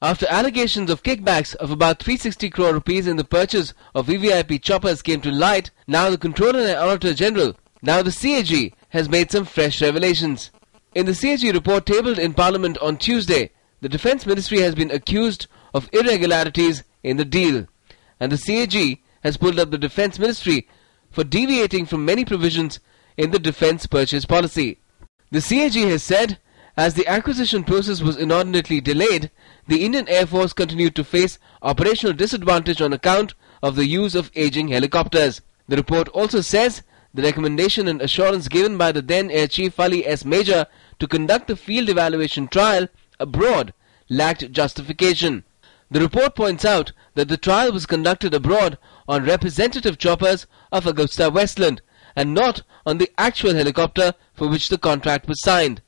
After allegations of kickbacks of about 360 crore rupees in the purchase of VVIP choppers came to light, now the Controller and Auditor General, now the CAG, has made some fresh revelations. In the CAG report tabled in Parliament on Tuesday, the Defence Ministry has been accused of irregularities in the deal, and the CAG has pulled up the Defence Ministry for deviating from many provisions in the defence purchase policy. The CAG has said, as the acquisition process was inordinately delayed, the Indian Air Force continued to face operational disadvantage on account of the use of aging helicopters. The report also says the recommendation and assurance given by the then Air Chief Ali S. Major to conduct the field evaluation trial abroad lacked justification. The report points out that the trial was conducted abroad on representative choppers of AgustaWestland and not on the actual helicopter for which the contract was signed.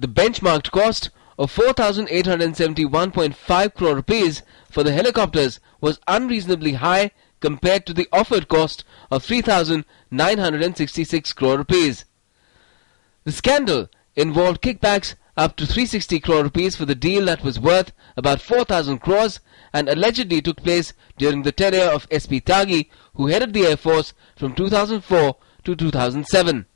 The benchmarked cost of 4,871.5 crore rupees for the helicopters was unreasonably high compared to the offered cost of 3,966 crore rupees. The scandal involved kickbacks up to 360 crore rupees for the deal that was worth about 4,000 crores and allegedly took place during the tenure of SP Tyagi, who headed the Air Force from 2004 to 2007.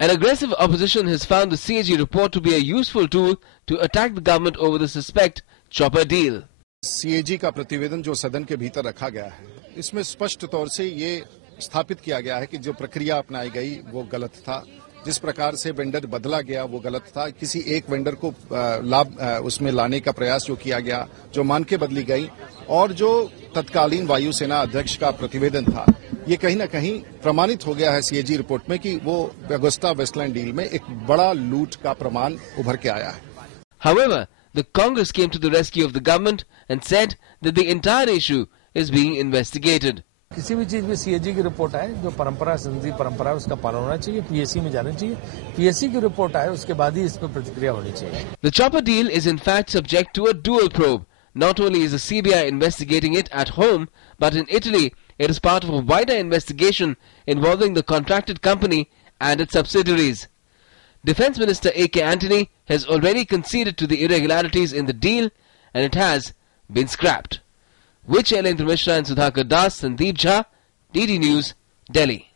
An aggressive opposition has found the CAG report to be a useful tool to attack the government over the suspect chopper deal. CAG का प्रतिवेदन जो सदन के भीतर रखा गया है, इसमें स्पष्ट तौर से ये स्थापित किया गया है कि जो प्रक्रिया अपनाई गई वो गलत था, जिस प्रकार से वेंडर बदला गया वो गलत था, किसी एक वेंडर को लाभ उसमें लाने का प्रयास जो किया गया, जो मानकें बदली गई और जो तत्कालीन वायुसेना अध्यक्ष का प्रतिवेदन था, ये कहीं न कहीं प्रमाणित हो गया है CAG रिपोर्ट में कि वो अगुस्टा वेस्टलैंड डील में एक बड़ा लूट का प्रमाण उभर के आया है. However, the Congress came to the rescue of the government and said that the entire issue is being investigated. किसी भी चीज में CAG की रिपोर्ट आए, जो परंपरा संसदीय परंपरा उसका पालन होना चाहिए, PSC में जाना चाहिए, PSC की रिपोर्ट आए उसके बाद ही इस पर प्रतिक्रिया होनी चाहिए. The chopper deal is in fact subject to a dual probe. Not only is the CBI investigating it at home, but in Italy it is part of a wider investigation involving the contracted company and its subsidiaries. Defence Minister A.K. Antony has already conceded to the irregularities in the deal and it has been scrapped. With Shailendra Mishra and Sudhakar Das, Sandeep Jha, DD News, Delhi.